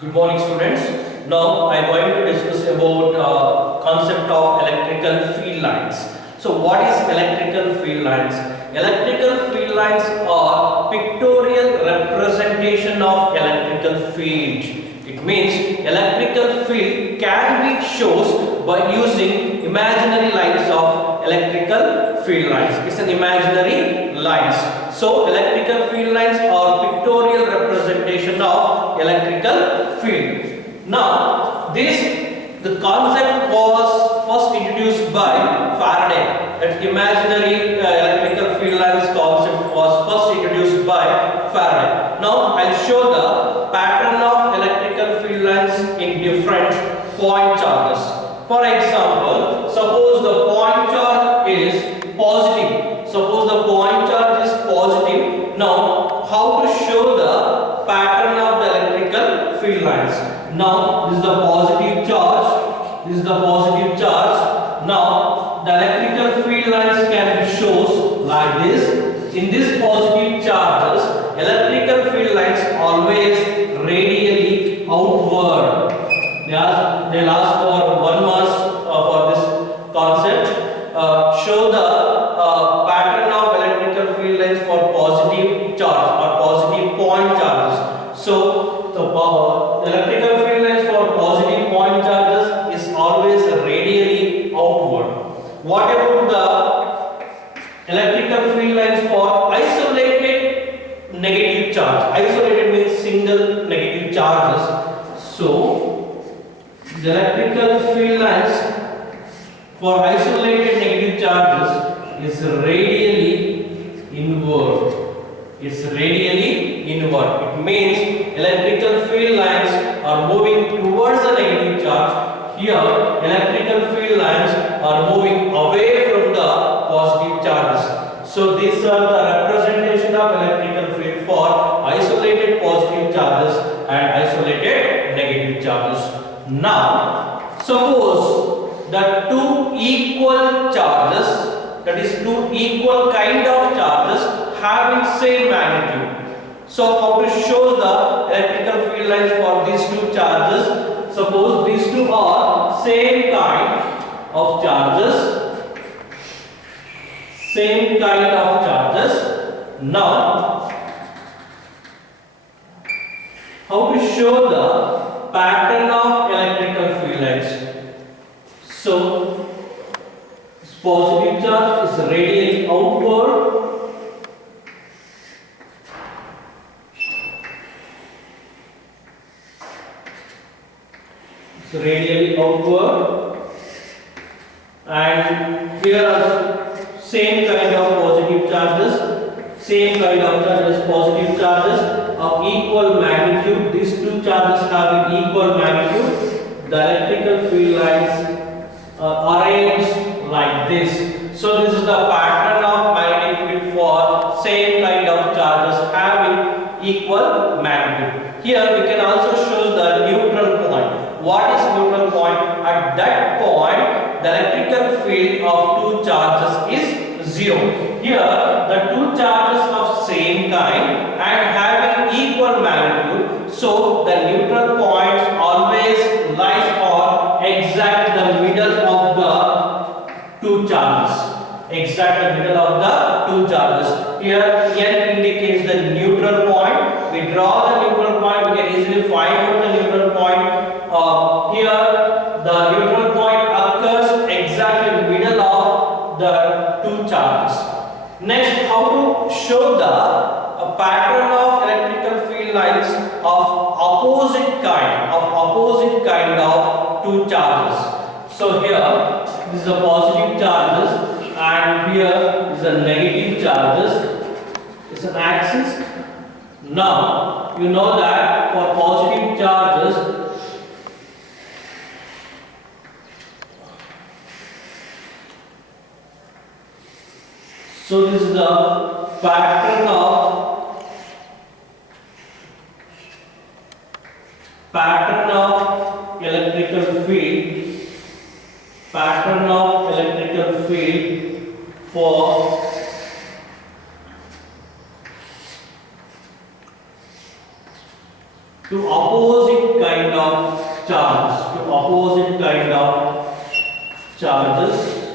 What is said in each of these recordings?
Good morning, students. Now I am going to discuss about concept of electrical field lines. So what is electrical field lines? Electrical field lines are pictorial representation of electrical field. It means electrical field can be shown by using imaginary lines of electrical field lines. It's an imaginary lines. So electrical field lines are pictorial representation of electrical field. Now the concept was first introduced by Faraday. That imaginary electrical field lines concept was first introduced by Faraday. Now I'll show the pattern of electrical field lines in different point charges. For example, suppose the point charge is positive. Suppose the point charge is positive. Now, how to show the pattern of the electrical field lines? Now, this is the positive charge. This is the positive charge. Now, the electrical field lines can be shown like this. In this positive charges, electrical field lines always radially outward. They last for 1 month for this concept. Show the pattern of electrical field lines for positive charge or positive point charges. So the electrical field lines for positive point charges is always radially outward. What about the electrical field lines for isolated negative charge? Isolated means single negative charges. So the electrical field lines for isolated negative charges is radially inward. It's radially inward. It means electrical field lines are moving towards the negative charge. Here, electrical field lines are moving away from the positive charges. So these are the representation of electrical field for isolated positive charges and isolated negative charges. Now, suppose that two equal charges, that is two equal kind of charges having same magnitude. So how to show the electrical field lines for these two charges? Suppose these two are same kind of charges. Same kind of charges. Now, how to show the pattern of electrical field lines? So, this positive charge is radially outward. It's radially outward, and here are same kind of positive charges, same kind of charges, positive charges of equal magnitude. These two charges having equal magnitude. The electrical field lines arranged like this. So this is the pattern of magnetic field for same kind of charges having equal magnitude. Here we can also show the neutral point. What is neutral point? At that point, the electrical field of two charges is zero. Here, the two charges of same kind and having equal magnitude. So the neutral point always lies on exact the middle of the two charges. Exact the middle of the two charges. Here N indicates the neutral point. We draw the neutral point. We can easily find out the neutral point. Here the neutral point occurs exactly in the middle of the two charges. Next, how to show the pattern of electrical field lines of opposite kind of two charges. So here this is the positive charges and here is the negative charges. It's an axis. Now you know that for positive charges, so this is the pattern of electrical field, pattern of electrical field for to opposite kind of charges, to opposite kind of charges.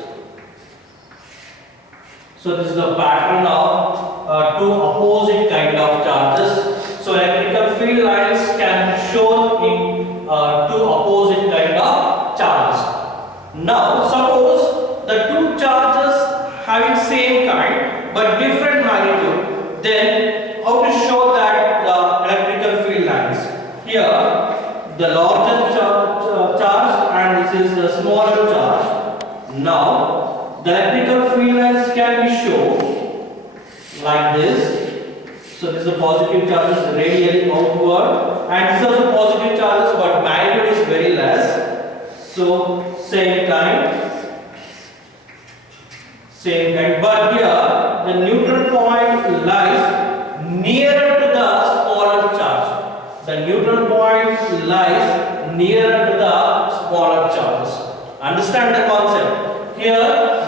So this is the pattern of two opposite kind of charges. So electrical field lines can be shown in two opposite kind of charges. Now suppose the two charges having same kind but different magnitude, then how to show that the electrical field lines? Here the larger charge and this is the smaller charge. Now the electrical field lines can be shown like this. So this is a positive charges radially outward, and these are the positive charges but magnitude is very less. So same kind, but here the neutral point lies nearer to the smaller charge. The neutral point lies nearer to the smaller charges. Understand the concept? Here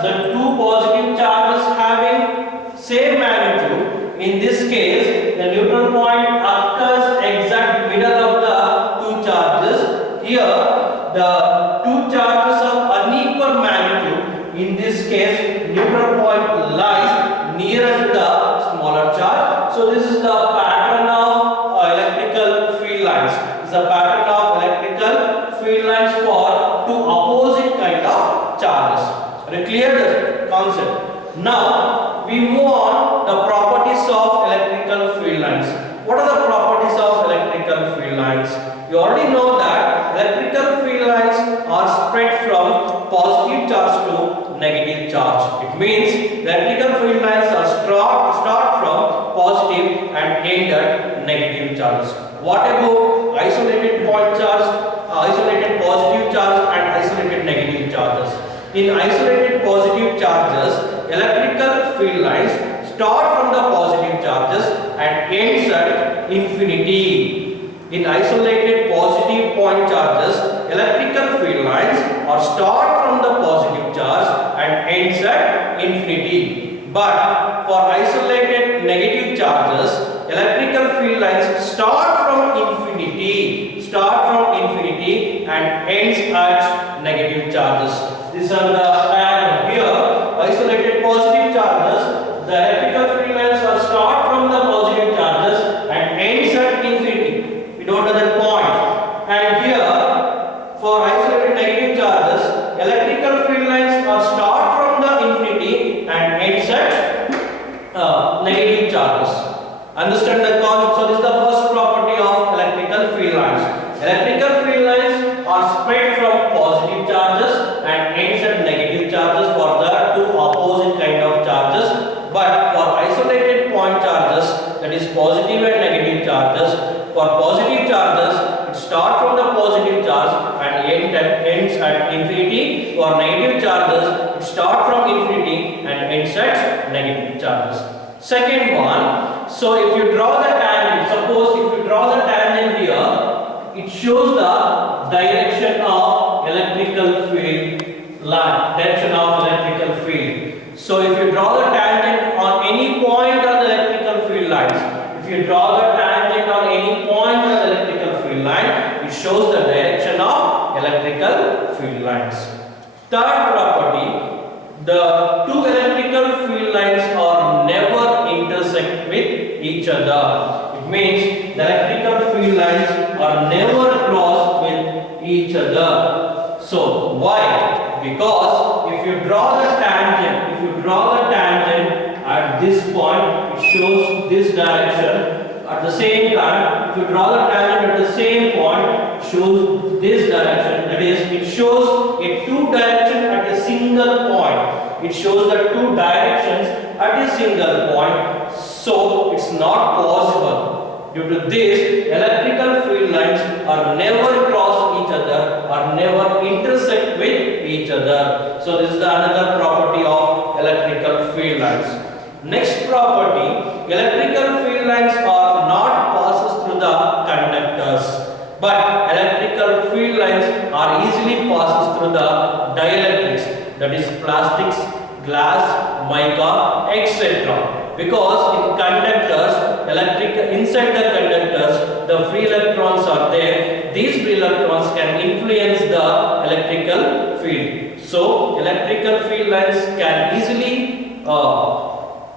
the two positive charges having same magnitude. In this case, the neutral point occurs exact middle of the two charges. Here the two charges of unequal magnitude. In this case, neutral point lies nearer to the smaller charge. So this is the pattern of electrical field lines. This is the pattern of electrical field lines for two opposite kind of charges. Are you clear this concept? Now we move on the properties of electrical field lines. What are the properties of electrical field lines? You already know that electrical field lines are spread from positive charge to negative charge. It means electrical field lines are start from positive and end at negative charges. What about isolated point charge, isolated positive charge and isolated negative charges? In isolated positive charges, electrical field lines start from the positive charges and ends at infinity. In isolated positive point charges, electrical field lines are start from the positive charge and ends at infinity. But for isolated negative charges, electrical field lines start from infinity and ends at negative charges. These are the diagram. Here, isolated positive charges, the electrical field lines are start from the positive charges and ends at infinity. We don't know that point. And here, for isolated negative charges, electrical field lines are start from the infinity and ends at negative charges. Understand the concept? So this is the first property of electrical field lines. Electrical field lines are spread from positive charges and ends at negative charges for the two opposite kind of charges. But for isolated point charges, that is positive and negative charges, for positive charges it starts from the positive charge and ends at infinity. For negative charges it starts from infinity and ends at negative charges. Second one, so if you draw the tangent, suppose if you draw the tangent here, it shows the direction of electrical field line, direction of electrical field. So if you draw the tangent on any point on the electrical field lines, if you draw the tangent on any point on the electrical field line, it shows the direction of electrical field lines. Third property, the two electrical field lines are never intersect with each other. It means the electrical field lines are never crossed with each other. So why? Because if you draw the tangent, at this point, it shows this direction. At the same time, if you draw the tangent at the same point, it shows this direction. That is, it shows a two direction at a single point. It shows the two directions at a single point. So it's not possible. Due to this, electrical field lines are never cross each other, are never intersect with each other. So this is another property of electrical field lines. Next property, electrical field lines are not passes through the conductors, but electrical field lines are easily passes through the dielectrics, that is plastics, glass, mica, etc. because in conductors, inside the conductors, the free electrons are there. These free electrons can influence the electrical field. So electrical field lines can easily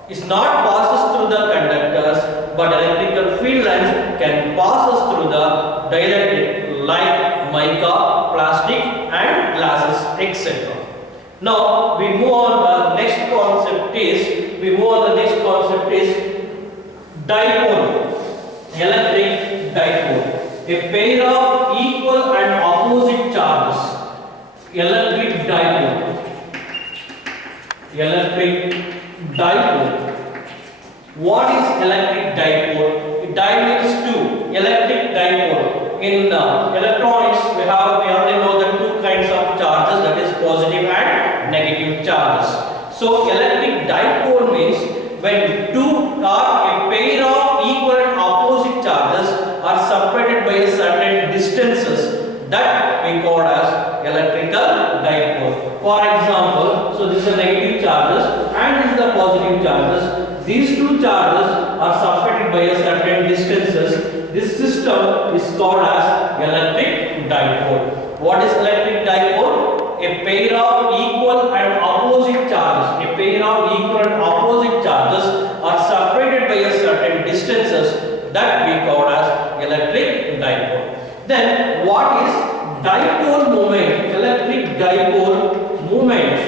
is not passes through the conductors, but electrical field lines can passes through the dielectric like mica, plastic and glasses, etc. Now we move on. The next concept is dipole, electric dipole, a pair of equal and opposite charges. Electric dipole. What is electric dipole? Di means two. Electric dipole. In electronics, we already know the two kinds of charges, that is positive and negative charges. So electric dipole means when two or a pair of equal and opposite charges are separated by a certain distances, that we call as electrical dipole. For example, so this is the negative charges and this is the positive charges. These two charges are separated by a certain distances. This system is called as electric dipole. What is electric dipole? A pair of equal and opposite charges. A pair of equal and opposite charges are separated by a certain distances, that we call as electric dipole. Then what is dipole moment? Electric dipole moment.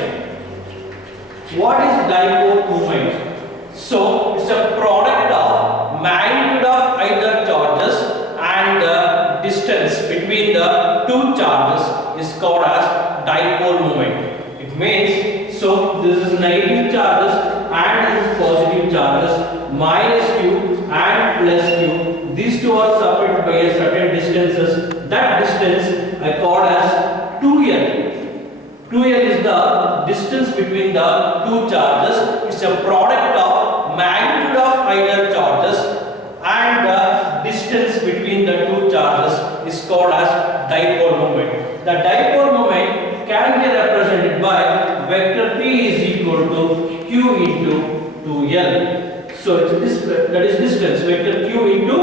What is dipole moment? So it's a product of magnitude of either charges and the distance between the two charges is called as dipole moment. It means, so this is negative charges and this is positive charges, minus q and plus q. These two are separated by a certain distances. That distance I call as 2l. 2l is the distance between the two charges. It's a product of magnitude of either charges and the distance between the two charges is called as dipole moment. The dipole moment can be represented by vector p is equal to q into 2l. So it's that is distance, vector q into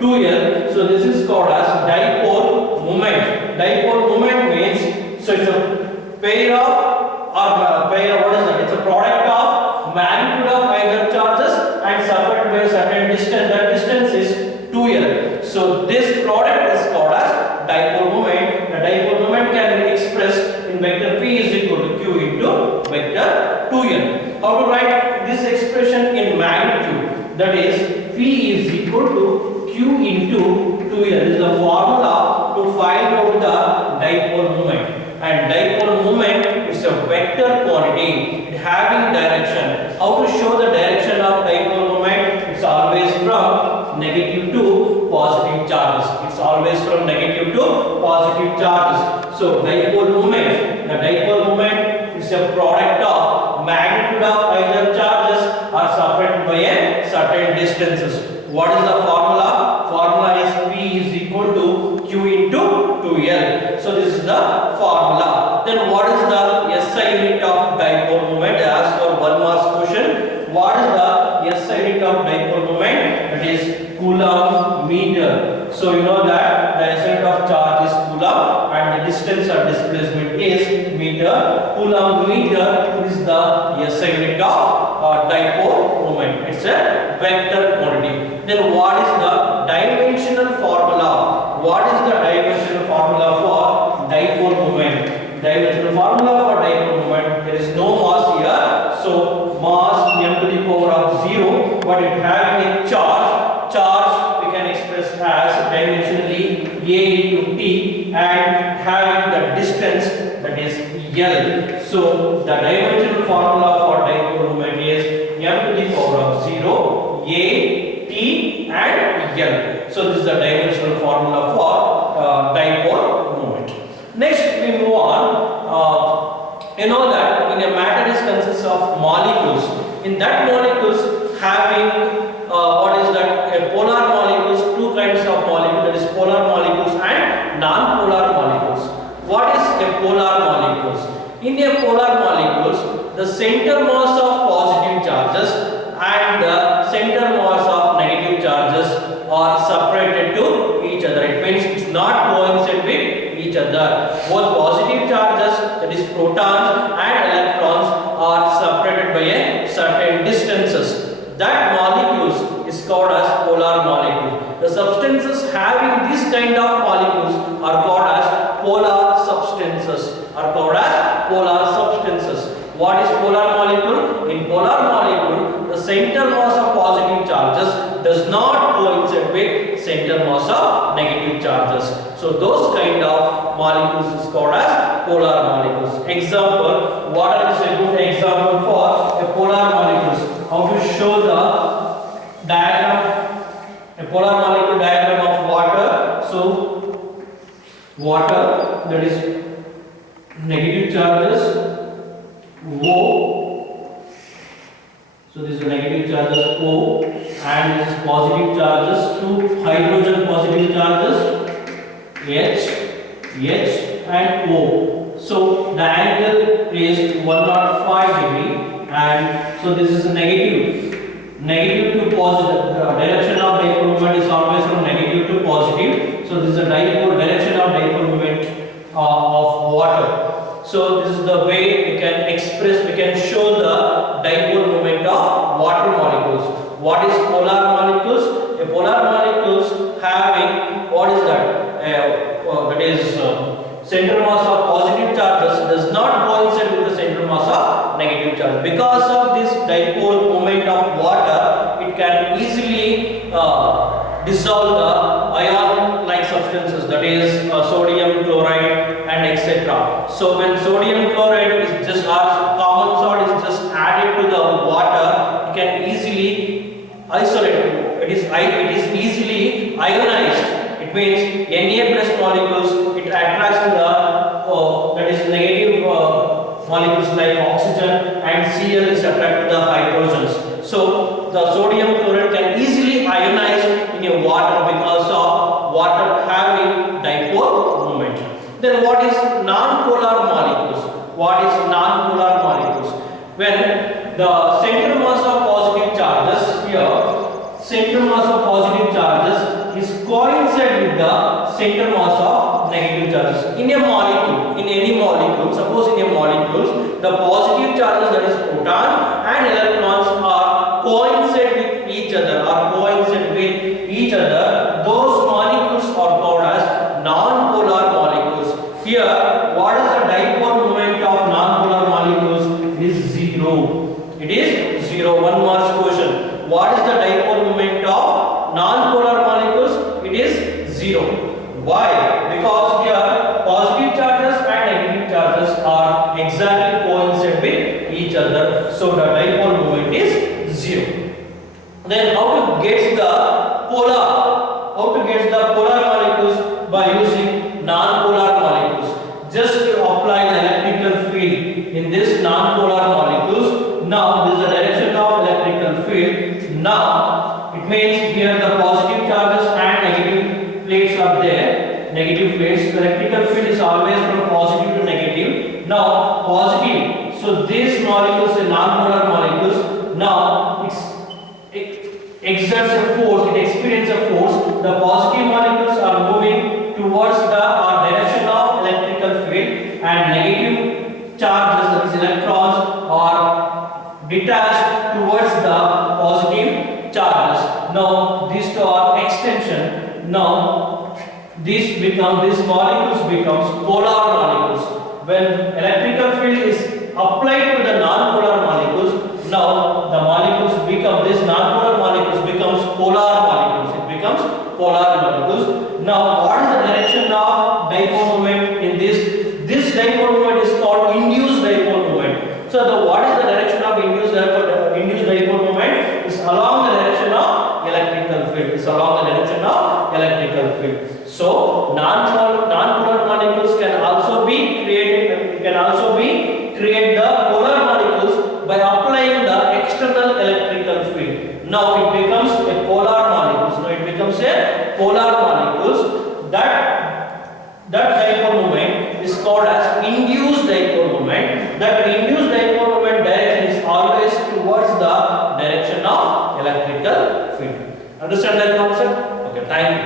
2l. So this is called as dipole moment. Dipole moment means, so it's a pair of what is that? It's a product of magnitude of either charges and separated by a certain distance. That distance is 2l. So this product is called as dipole moment. The dipole moment can be expressed in vector p is equal to q into vector 2l. How to write this expression in magnitude? That is p is equal to q into 2l. This is the formula to find out the dipole moment. And dipole moment is a vector quantity, it having direction. How to show the direction of dipole moment? It's always from negative to positive charges. It's always from negative to positive charges. So dipole moment, the dipole moment is a product of magnitude of either charges are separated by a certain distances. What is the formula? Formula is p is equal to q into 2l. So this is the formula. Then what is the SI unit of dipole moment? As for 1 marks question, what is the SI unit of dipole moment? That is coulomb meter. So you know that the SI unit of charge is coulomb and the distance or displacement is meter. Coulomb meter is the SI unit of dipole moment. It's a vector quantity. Then what is the dimensional formula? What is the dimensional formula for dipole moment? Dimensional formula for dipole moment, there is no mass here. So mass m to the power of 0, but it having a charge. Charge we can express as dimensionally a into t and having the distance, that is l. So the dimensional formula for dipole moment is m to the power of 0, a, t and l. So this is the dimensional formula for dipole moment. Next we move on. You know that in a matter is consists of molecules. In that molecules having what is that? Polar molecules, two kinds of molecules, that is polar molecules and non-polar molecules. What is a polar molecules? In a polar molecules, the center mass of positive charges and the coincide with each other. Both positive charges, that is protons and electrons, are separated by a certain distances. That molecules is called as polar molecule. The substances having this kind of molecules are called as polar substances. What is polar molecule? In polar molecule, the center mass of positive charges does not coincide with center mass of negative charges. So those kind of molecules is called as polar molecules. Example, water is a good example for a polar molecules. How to show the diagram, a polar molecule diagram of water. So water, that is negative charges O. So this is negative charges O, and this is positive charges, two hydrogen positive charges H and O. So the angle is 105 degree, and so this is negative to positive. The direction of dipole moment is always from negative to positive. So this is a dipole direction of dipole moment of water. So this is the way we can express, we can show the dipole moment of water molecules. What is polar molecules? A polar molecules having, what is that? That is center mass of positive charges does not coincide with the center mass of negative charge. Because of this dipole moment of water, it can easily dissolve the ion-like substances, that is sodium chloride and etc. So when sodium chloride is just, or common salt is just added to the water, it can easily isolate. It is easily ionized. It means Na plus molecules, it attracts to the that is negative molecules like oxygen, and Cl is attracted to the hydrogens. So the sodium chloride can easily ionize in a water because of water having dipole moment. Then what is non-polar molecules? What is non-polar molecules? When the center mass of positive charges here, center mass of positive charges is coincide with the center mass of negative charges. In a molecule, in any molecule, suppose in a molecule, the positive charges, that is proton and electrons, are coincide with each other, those molecules are called as non-polar molecules. Here, what is the dipole moment of non-polar molecules? It is zero. It is zero. One mark question. What is the dipole moment of non-polar molecules? It is zero. Why? Because here positive charges and negative charges are exactly coincide with each other. So the dipole moment is zero. Then how to get the polar molecules? By using non-polar molecules. Just to apply the electrical field in this non-polar molecules. Now this is the direction of electrical field. Now it means here the positive charges and negative plates are there. Negative plates. The electrical field is always from positive to negative. Now positive. So these molecules are non-polar molecules. Now it exerts a force, it experiences a force. The positive molecules are moving towards the direction of electrical field, and negative charges, that is electrons, are detached towards the positive charges. Now these two are extension. Now these molecules becomes polar molecules. When electrical field is applied to the non-polar molecules, now the molecules become, this non-polar molecules becomes polar molecules. It becomes polar molecules. Now what is the direction of dipole moment in this? This dipole moment is called induced dipole moment. So what is the direction of induced dipole moment? Is along the direction of electrical field. Is along the direction of electrical field. So non-polar molecules can also be created. Create the polar molecules by applying the external electrical field. Now it becomes a polar molecules. That dipole moment is called as induced dipole moment. That induced dipole moment direction is always towards the direction of electrical field. Understand that concept? Okay, thank you.